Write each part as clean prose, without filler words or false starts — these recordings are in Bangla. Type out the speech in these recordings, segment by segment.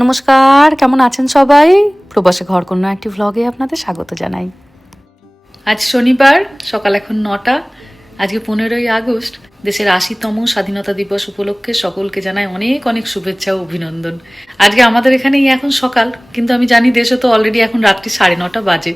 নমস্কার, কেমন আছেন সবাই? প্রবাসে ঘরকন্যা একটি ভ্লগে আপনাদের স্বাগত জানাই। আজ শনিবার, সকাল এখন 9টা। আজকে 15ই আগস্ট, দেশের 80তম স্বাধীনতা দিবস উপলক্ষে সকলকে জানাই অনেক অনেক শুভেচ্ছা ও অভিনন্দন। আজকে আমাদের এখানেই এখন সকাল, কিন্তু আমি জানি দেশে তো অলরেডি এখন রাত্রি 9:30 বাজে।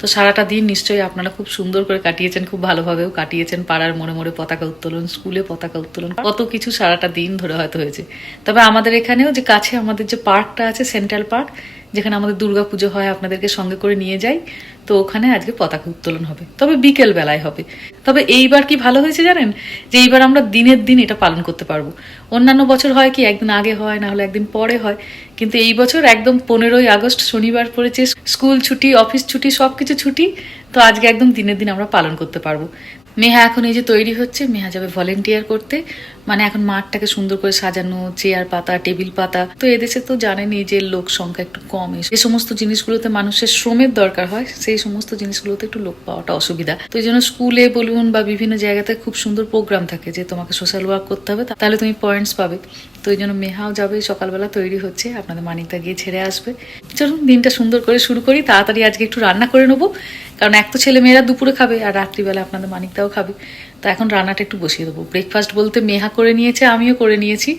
তো সারাটা দিন নিশ্চয়ই আপনারা খুব সুন্দর করে কাটিয়েছেন, খুব ভালোভাবেও কাটিয়েছেন। পাড়ার মোড়ে মোড়ে পতাকা উত্তোলন, স্কুলে পতাকা উত্তোলন, কত কিছু সারাটা দিন ধরে হয়তো হয়েছে। তবে আমাদের এখানেও যে কাছে আমাদের যে পার্কটা আছে, সেন্ট্রাল পার্ক, যেখানে আমাদের দুর্গাপুজো হয়, আপনাদেরকে সঙ্গে করে নিয়ে যাই। তো ওখানে আজকে পতাকা উত্তোলন হবে, তবে বিকেল বেলায় হবে। তবে এইবার কি ভালো হয়েছে জানেন, যে এইবার আমরা দিনের দিন এটা পালন করতে পারবো। অন্যান্য বছর হয় কি একদিন আগে হয়, না হলে একদিন পরে হয়, কিন্তু এই বছর একদম 15ই আগস্ট শনিবার পড়েছে, স্কুল ছুটি, অফিস ছুটি, সবকিছু ছুটি। তো আজকে একদম দিনের দিন আমরা পালন করতে পারবো। মেহা এখন এই যে তৈরি হচ্ছে, মেহা যাবে ভলেন্টিয়ার করতে। মানে এখন মাঠটাকে সুন্দর করে সাজানো, চেয়ার পাতা, টেবিল পাতা। তো এদেশে তো জানেনই যে লোক সংখ্যা একটু কম, যে সমস্ত জিনিসগুলোতে মানুষের শ্রমের দরকার হয়, সেই সমস্ত জিনিসগুলোতে একটু লোক পাওয়াটা অসুবিধা। তো এই জন্য স্কুলে বলুন বা বিভিন্ন জায়গাতে খুব সুন্দর প্রোগ্রাম থাকে যে তোমাকে সোশ্যাল ওয়ার্ক করতে হবে, তাহলে তুমি পয়েন্টস পাবে। তো এই জন্য মেহাও যাবে, সকালবেলা তৈরি হচ্ছে, আপনাদের মানিকদা গিয়ে ছেড়ে আসবে। চলুন দিনটা সুন্দর করে শুরু করি। তাড়াতাড়ি আজকে একটু রান্না করে নেবো, কারণ এক তো ছেলে মেয়েরা দুপুরে খাবে আর রাত্রিবেলা আপনাদের মানিকদাও খাবে। তো এখন রান্নাটা একটু বসিয়ে দেবো। ব্রেকফাস্ট বলতে মেহা করে নিয়েছে, আমিও করে নিয়েছি।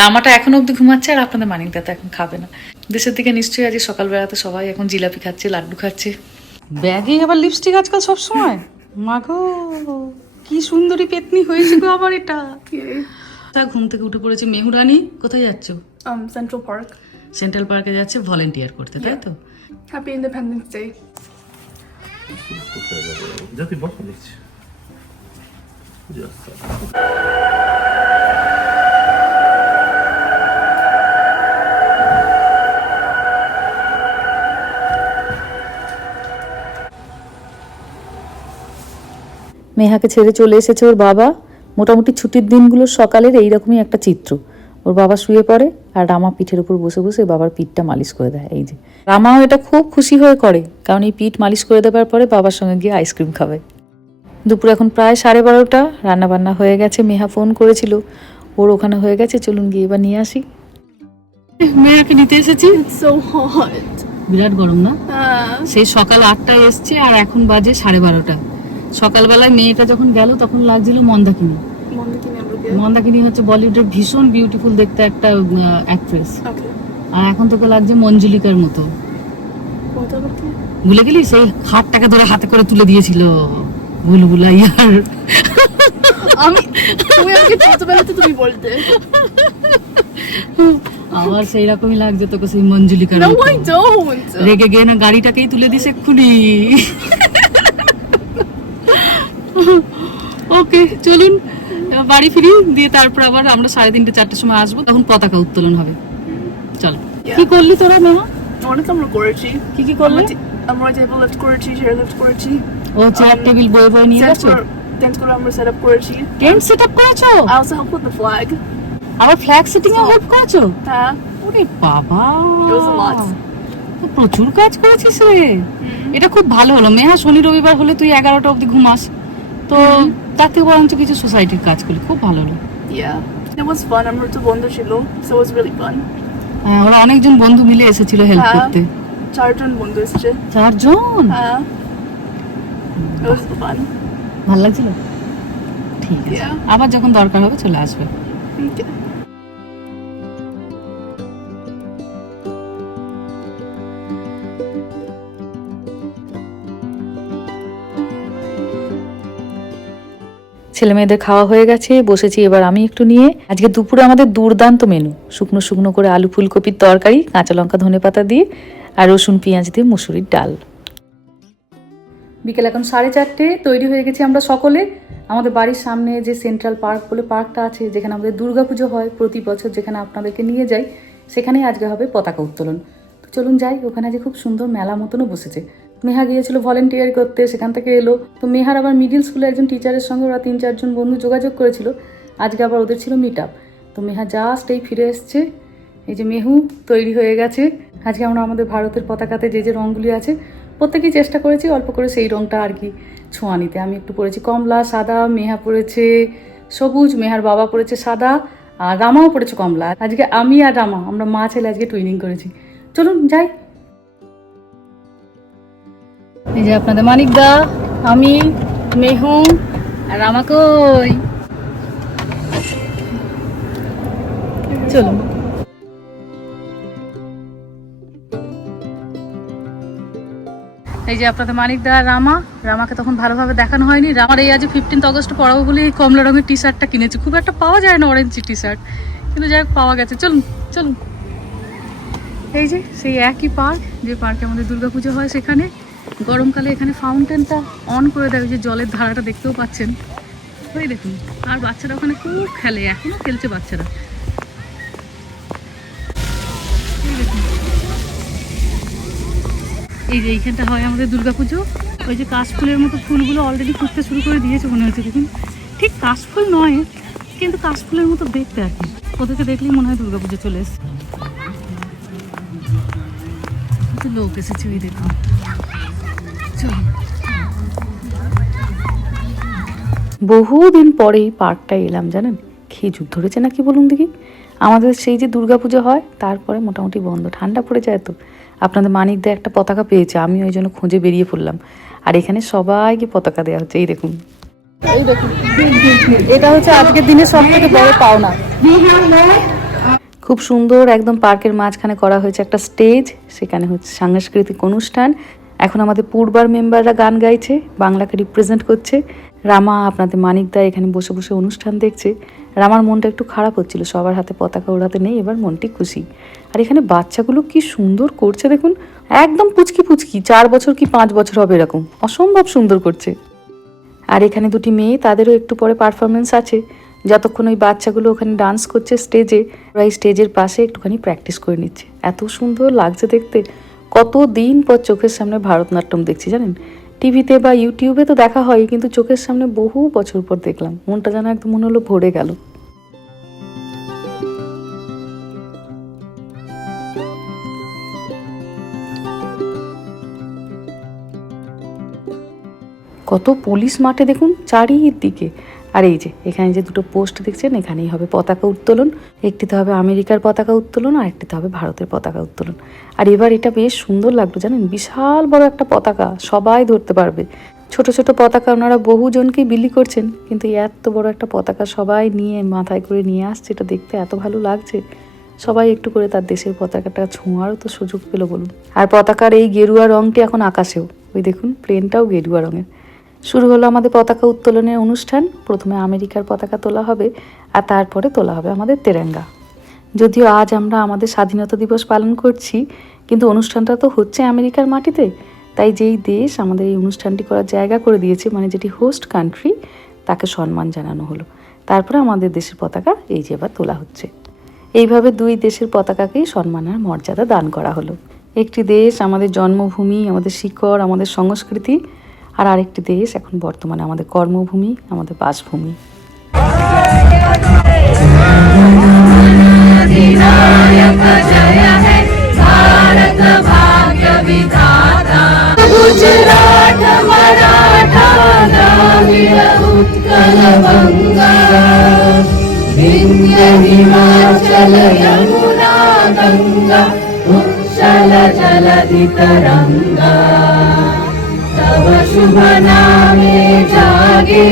রামাটা এখনো অব্দি ঘুমাচ্ছে, আর আপনাদের মানিকদা তো এখন খাবে না। দেশের দিকে নিশ্চয়ই আজকে সকালবেলাতে সবাই এখন জিলাপি খাচ্ছে, লাড্ডু খাচ্ছে। ব্যাগে আবার লিপস্টিক আজকাল সব সময়। মাগো, কি সুন্দরী পেতনি হয়েছে গো আবার এটা। ঘুম থেকে উঠে পড়েছে মেহুরানি। কোথায় যাচ্ছ? Central Park. সেন্ট্রাল পার্কে যাচ্ছে ভলেন্টিয়ার করতে, তাই তো? Happy Independence Day. Já tem bota nisso. Já sabe. মেহাকে ছেড়ে চলে এসেছে ওর বাবা। মোটামুটি ছুটির দিনগুলোর সকালের এইরকমই একটা চিত্র। ওর বাবা শুয়ে পড়ে আর রামা পিঠের উপর বসে বসে বাবার পিঠটা মালিশ করে দেয়। এই যে রামাও এটা খুব খুশি হয়ে করে, কারণ এই পিঠ মালিশ করে দেওয়ার পরে বাবার সঙ্গে গিয়ে আইসক্রিম খাবে। দুপুর এখন প্রায় 12:30, রান্না বান্না হয়ে গেছে। মেহা ফোন করেছিল, ওর ওখানে হয়ে গেছে। চলুন গিয়ে এবার নিয়ে আসি। মেয়াকে নিতে এসেছি। It's so hot. বিরাট গরম না? সেই সকাল 8টায় এসছে আর এখন বাজে 12:30। সকালবেলায় মেয়েটা যখন গেল তখন লাগছিল মন্দাকিনী। মন্দাকিনী হচ্ছে বলিউডের ভীষণ বিউটিফুল দেখতে একটা অ্যাক্ট্রেস। আর এখন তোকে লাগছে মঞ্জুলিকার মতো। ভুলে গেলি? সেই হাতটাকে ধরে হাতে করে তুলে দিয়েছিল ভুলভুলাইয়ার। তুমি বলতে আমার সেই রকমই লাগছে তোকে, সেই মঞ্জুলিকার No, মতো। I don't. রেগে গিয়ে না গাড়িটাকেই তুলে দিস এক্ষুনি। ওকে চলুন এবার বাড়ি ফিরি, দিয়ে তারপর আবার আমরা 3:30 4টার সময় আসবো, তখন পতাকা উত্তোলন হবে। চল। কি করলি তোরা মেমা? অনেক আমরা করেছি। কি করলি? আমরা টেবিল লিফট করেছি, চেয়ার লিফট করেছি। ও চেয়ার টেবিল বয়ে বয়ে নিয়ে গেছো? টেন্ট করে আমরা সেট আপ করেছি। টেন্ট সেট আপ করেছো? I also helped with the flag. আবার ফ্ল্যাগ সেটিং এ হেল্প করেছো? হ্যাঁ। ওরে বাবা, It was a lot. তো প্রচুর কাজ করেছিস রে। এটা খুব ভালো হলো মেহা, শনি রবিবার হলে তুই 11টা অবধি ঘুমাস, তো তাতে বরঞ্চ কিছু সোসাইটির কাজ করলি, খুব ভালো হলো। Yeah. It was fun. আমার তো বন্ধু ছিল, so it was really fun. হ্যাঁ, ওরা অনেকজন বন্ধু মিলে এসেছিল হেল্প করতে। 4জন বন্ধু এসেছে। 4জন? হ্যাঁ। It was fun. ভালো লাগছিল? ঠিক আছে, Yeah. আবার যখন দরকার হবে চলে আসবে। Okay. ছেলে মেয়েদের খাওয়া হয়ে গেছে, বসেছি এবার আমি একটু নিয়ে। আজকে দুপুরে আমাদের দুর্দান্ত মেনু, শুকনো শুকনো করে আলু ফুলকপির তরকারি, কাঁচা লঙ্কা ধনেপাতা দিয়ে, আর রসুন পেঁয়াজ দিয়ে মুসুরির ডাল। বিকেল এখন 4:30, তৈরি হয়ে গেছি আমরা সকলে। আমাদের বাড়ির সামনে যে সেন্ট্রাল পার্ক বলে পার্কটা আছে, যেখানে আমাদের দুর্গাপুজো হয় প্রতি বছর, যেখানে আপনাদেরকে নিয়ে যাই, সেখানেই আজকে হবে পতাকা উত্তোলন। তো চলুন যাই, ওখানে যে খুব সুন্দর মেলা মতনও বসেছে। মেহা গিয়েছিল ভলেন্টিয়ার করতে, সেখান থেকে এলো। তো মেহার আবার মিডিল স্কুলে একজন টিচারের সঙ্গে ওরা 3-4জন বন্ধু যোগাযোগ করেছিল, আজকে আবার ওদের ছিল মিট আপ। তো মেহা জাস্ট এই ফিরে এসছে। এই যে মেহু তৈরি হয়ে গেছে। আজকে আমরা আমাদের ভারতের পতাকাতে যে যে রঙগুলি আছে প্রত্যেকেই চেষ্টা করেছি অল্প করে সেই রঙটা আর কি ছোঁয়া নিতে। আমি একটু পরেছি কমলা, সাদা, মেহা পরেছে সবুজ, মেহার বাবা পড়েছে সাদা, আর রামাও পড়েছে কমলা। আজকে আমি আর রামা, আমরা মা ছেলে আজকে টুইনিং করেছি। চলুন যাই। এই যে আপনাদের মানিকদা, আমি, মেহু আর রামা কই। চলুন। এই যে আপনাদের মানিকদা আর রামাকে তখন ভালোভাবে দেখানো হয়নি। রামার এই আজ 15 আগস্ট পড়াবো বলে এই কমলা রঙের টি শার্টটা কিনেছি। খুব একটা পাওয়া যায় না অরেঞ্জ টি শার্ট, কিন্তু যাই হোক পাওয়া গেছে। চলুন চলুন। এই যে সেই একই পার্ক, যে পার্কে আমাদের দুর্গাপুজো হয়, সেখানে গরমকালে এখানে ফাউন্টেনটা অন করে দেয়, ওই যে জলের ধারাটা দেখতেও পাচ্ছেন, ওই দেখুন। আর বাচ্চারা ওখানে খুব খেলে, এখনো খেলছে বাচ্চারা। এই দেখুন, এই যে এইখানটা হয় আমাদের দুর্গাপুজো। ওই যে কাশফুলের মতো ফুলগুলো অলরেডি ফুটতে শুরু করে দিয়েছে মনে হচ্ছে, দেখুন। ঠিক কাশফুল নয়, কিন্তু কাশফুলের মতো দেখতে আর কি। ওদেরকে দেখলেই মনে হয় দুর্গাপুজো চলে এসছে। লোক এসেছে, ওই দেখুন। বহুদিন পরেই পার্কটা এলাম, জানেন। খেজুর ধরেছে নাকি বলুন দেখি। আমাদের সেই যে দুর্গাপুজো হয় তারপরে মোটামুটি বন্ধ, ঠান্ডা পড়ে যায় তো। আপনাদের মানিকদা একটা পতাকা পেয়েছে, আমি ওই জন্য খুঁজে বেরিয়ে পড়লাম। আর এখানে সবাইকে পতাকা দেওয়া হচ্ছে, এই দেখুন। এই দেখুন, এটা হচ্ছে আজকের দিনে সব থেকে বড় পাওনা। খুব সুন্দর একদম পার্কের মাঝখানে করা হয়েছে একটা স্টেজ, সেখানে হচ্ছে সাংস্কৃতিক অনুষ্ঠান। এখন আমাদের পূর্বার মেম্বাররা গান গাইছে, বাংলাকে রিপ্রেজেন্ট করছে। রামা আপনাদের মানিকদা এখানে বসে বসে অনুষ্ঠান দেখছে। রামার মনটা একটু খারাপ হচ্ছিল, সবার হাতে পতাকা ওড়াতে নেই, এবার মনটি খুশি। আর এখানে বাচ্চাগুলো কি সুন্দর করছে দেখুন, একদম পুচকি পুচকি, 4 বছর কি 5 বছর হবে এরকম, অসম্ভব সুন্দর করছে। আর এখানে দুটি মেয়ে, তাদেরও একটু পরে পারফরমেন্স আছে। যতক্ষণ ওই বাচ্চাগুলো ওখানে ডান্স করছে স্টেজে, ওরা এই স্টেজের পাশে একটুখানি প্র্যাকটিস করে নিচ্ছে। এত সুন্দর লাগছে দেখতে। কত দিন পর চোখের সামনে ভারতনাট্যম দেখছি, জানেন। টিভিতে বা ইউটিউবে তো দেখা হয়, কিন্তু চোখের সামনে বহু বছর পর দেখলাম। মনটা যেন একদম মনে হলো ভরে গেল। কত পুলিশ মাঠে দেখুন চারিদিকে। আর এই যে এখানে যে দুটো পোস্ট দেখছেন, এখানেই হবে পতাকা উত্তোলন। একটিতে হবে আমেরিকার পতাকা উত্তোলন, আর একটিতে হবে ভারতের পতাকা উত্তোলন। আর এবার এটা বেশ সুন্দর লাগলো, জানেন। বিশাল বড় একটা পতাকা, সবাই ধরতে পারবে। ছোট ছোট পতাকা ওনারা বহুজনকেই বিলি করছেন, কিন্তু এত বড় একটা পতাকা সবাই নিয়ে মাথায় করে নিয়ে আসছে, এটা দেখতে এত ভালো লাগছে। সবাই একটু করে তার দেশের পতাকাটা ছোঁয়ারও তো সুযোগ পেল বলুন। আর পতাকার এই গেরুয়া রঙটি এখন আকাশেও, ওই দেখুন প্লেনটাও গেরুয়া রঙের। শুরু হলো আমাদের পতাকা উত্তোলনের অনুষ্ঠান। প্রথমে আমেরিকার পতাকা তোলা হবে, আর তারপরে তোলা হবে আমাদের তেরঙ্গা। যদিও আজ আমরা আমাদের স্বাধীনতা দিবস পালন করছি, কিন্তু অনুষ্ঠানটা তো হচ্ছে আমেরিকার মাটিতে। তাই যেই দেশ আমাদের এই অনুষ্ঠানটি করার জায়গা করে দিয়েছে, মানে যেটি হোস্ট কান্ট্রি, তাকে সম্মান জানানো হলো। তারপরে আমাদের দেশের পতাকা এই যে এবার তোলা হচ্ছে। এইভাবে দুই দেশের পতাকাকেই সম্মান আর মর্যাদা দান করা হলো। একটি দেশ আমাদের জন্মভূমি, আমাদের শিকড়, আমাদের সংস্কৃতি, আর আরেকটি দেশ এখন বর্তমানে আমাদের কর্মভূমি, আমাদের বাসভূমি। গুজরাট, মারাঠা, দ্রাবিড়, উৎকল, গঙ্গা, বিন্ধ্য, হিমাচল, যমুনা, গঙ্গা, উচ্ছল, জলধি, তরঙ্গা। तब शुभ नामे जागे,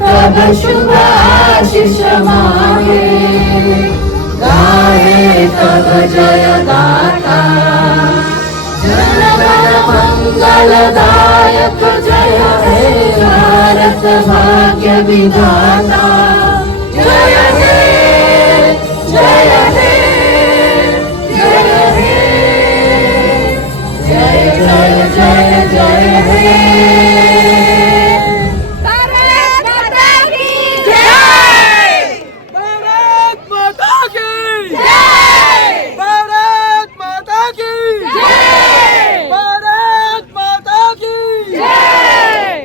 तब शुभ आशीष मांगे, गाए तब जय गाथा, जनगण मंगलदायक जय हे भारत भाग्य विधाता। जय हे, जय हे, जय हे, जय जय जय जय हे। भारत माता की जय, भारत माता की जय, भारत माता की जय, भारत माता की जय।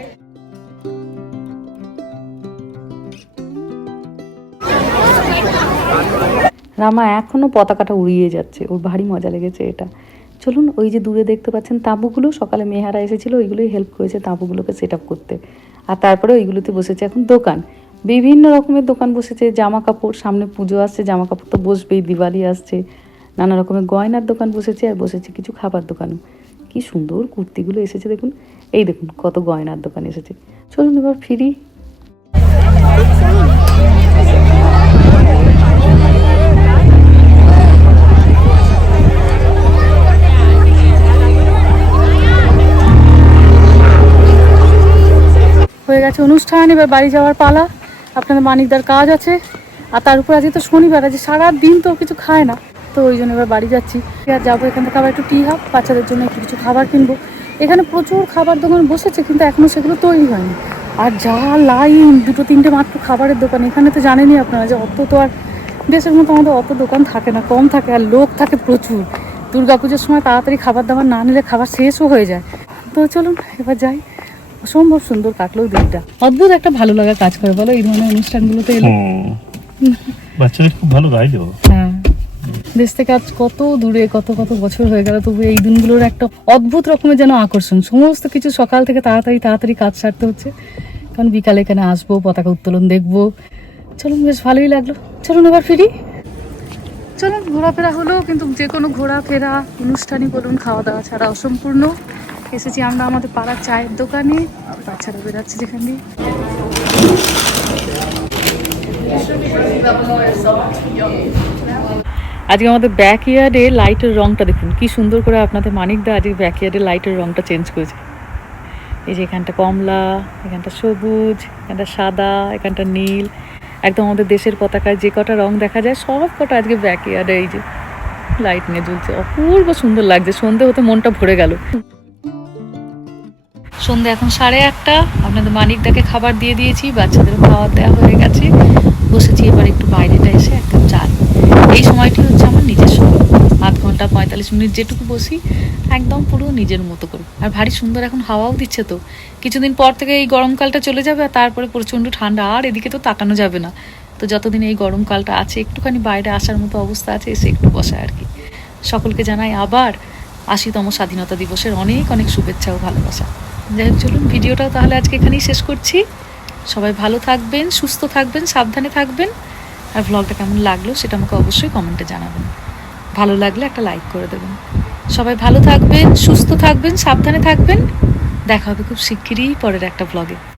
রামা এখনো পতাকাটা উড়িয়ে যাচ্ছে, ওর ভারী মজা লেগেছে এটা। চলুন, ওই যে দূরে দেখতে পাচ্ছেন তাঁবুগুলো, সকালে মেহারা এসেছিল, ওইগুলোই হেল্প করেছে তাঁবুগুলোকে সেট আপ করতে। আর তারপরে ওইগুলোতে বসেছে এখন দোকান। বিভিন্ন রকমের দোকান বসেছে, জামা কাপড়, সামনে পুজো আসছে, জামা কাপড় তো বসবেই, দিওয়ালি আসছে, নানা রকমের গয়নার দোকান বসেছে, আর বসেছে কিছু খাবার দোকানও। কি সুন্দর কুর্তিগুলো এসেছে দেখুন, এই দেখুন কত গয়নার দোকান এসেছে। চলুন এবার ফিরি। হয়ে গেছে অনুষ্ঠান, এবার বাড়ি যাওয়ার পালা। আপনাদের মানিকদার কাজ আছে, আর তার উপর আজকে তো শনিবার, আজকে সারাদিন তো কিছু খায় না, তো ওই জন্য এবার বাড়ি যাচ্ছি। আর যাবো এখান থেকে আবার একটু টি হাব, বাচ্চাদের জন্য একটু কিছু খাবার কিনবো। এখানে প্রচুর খাবার দোকান বসেছে, কিন্তু এখনও সেগুলো তৈরি হয়নি। আর যা লাইন, 2-3টে মাত্র খাবারের দোকান। এখানে তো জানেনই আপনারা যে অত তো আর দেশের মতো আমাদের অত দোকান থাকে না, কম থাকে, আর লোক থাকে প্রচুর। দুর্গাপুজোর সময় তাড়াতাড়ি খাবার দাবার না নিলে খাবার শেষও হয়ে যায়। তো চলুন এবার যাই। অসম্ভব সুন্দর কাটলো দিনটা, অদ্ভুত একটা ভালো লাগা কাজ করে বলো এই ধরনের অনুষ্ঠানগুলোতে এলে। বাচ্চাদের খুব ভালো গাইড। হ্যাঁ, দেশ থেকে আজ কত দূরে, কত কত বছর হয়ে গেল, তবু এই দিনগুলোর একটা অদ্ভুত রকমের যেন আকর্ষণ। সমস্ত কিছু সকাল থেকে তাড়াতাড়ি কাজ সারতে হচ্ছে, কারণ বিকালে এখানে আসবো, পতাকা উত্তোলন দেখবো। চলুন, বেশ ভালোই লাগলো। চলুন এবার ফিরি। চলুন, ঘোরাফেরা হলো, কিন্তু যে কোনো ঘোরাফেরা, অনুষ্ঠানই বলুন, খাওয়া দাওয়া ছাড়া অসম্পূর্ণ। এসেছি আমরা আমাদের পাড়ার চায়ের দোকানে, বাচ্চারা বেরাচ্ছে যেখান দিয়ে। আজকে আমাদের ব্যাকইয়ার্ডে লাইটের রংটা দেখুন কি সুন্দর করে আপনাদের মানিকদা আজকে ব্যাকইয়ার্ডে লাইটের রংটা চেঞ্জ করেছে। এই যে এখানটা কমলা, এখানটা সবুজ, এখানটা সাদা, এখানটা নীল, একদম আমাদের দেশের পতাকায় যে কটা রং দেখা যায় সব কটা আজকে ব্যাকইয়ার্ডে এই যে লাইট নিয়ে জ্বলছে। অপূর্ব সুন্দর লাগছে, সন্ধে হতে মনটা ভরে গেল। সন্ধে এখন 8:30। আপনাদের মানিকদাকে খাবার দিয়ে দিয়েছি, বাচ্চাদেরও খাবার দেওয়া হয়ে গেছে। বসেছি এবার একটু বাইরেটা এসে এক কাপ চা। এই সময়টি হচ্ছে আমার নিজের সময়, 0.5 ঘন্টা 45 মিনিট যেটুকু বসি একদম পুরো নিজের মতো করে। আর ভারী সুন্দর এখন হাওয়াও দিচ্ছে। তো কিছুদিন পর থেকে এই গরমকালটা চলে যাবে, আর তারপরে প্রচণ্ড ঠান্ডা, আর এদিকে তো তাকানো যাবে না। তো যতদিন এই গরমকালটা আছে, একটুখানি বাইরে আসার মতো অবস্থা আছে, এসে একটু বসা আর কি। সকলকে জানাই আবার 80তম স্বাধীনতা দিবসের অনেক অনেক শুভেচ্ছা ও ভালোবাসা। যাই হোক, চলুন ভিডিওটাও তাহলে আজকে এখানেই শেষ করছি। সবাই ভালো থাকবেন, সুস্থ থাকবেন, সাবধানে থাকবেন। আর ভ্লগটা কেমন লাগলো সেটা আমাকে অবশ্যই কমেন্টে জানাবেন। ভালো লাগলে একটা লাইক করে দেবেন। সবাই ভালো থাকবেন, সুস্থ থাকবেন, সাবধানে থাকবেন। দেখা হবে খুব শিগগিরই পরের একটা ভ্লগে।